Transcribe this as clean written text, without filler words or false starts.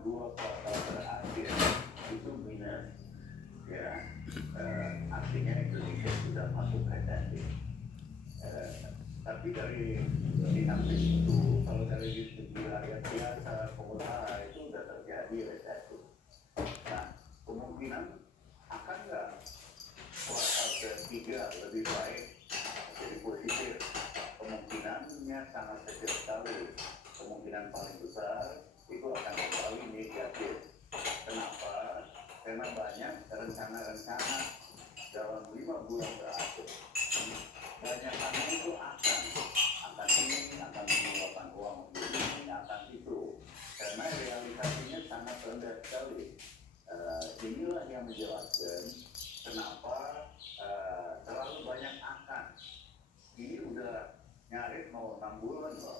dua kuartal terakhir itu minus, ya. Artinya Indonesia sudah masuk resesi. Tapi dari di samping itu, kalau dari segi rakyat biasa, pengusaha itu sudah terjadi resesi. Nah, kemungkinan akan nggak kuartal ketiga lebih baik jadi positif? Kemungkinannya sangat kecil sekali. Kemungkinan paling besar itu akan kembali negatif. Kenapa? Karena banyak rencana-rencana dalam 5 bulan terakhir. Banyak hal itu akan ini, akan mengeluarkan uang untuk ini, akan itu. Karena realisasinya sangat rendah sekali. Inilah yang menjelaskan kenapa terlalu banyak akan. Ini udah nyaris mau 6 bulan loh.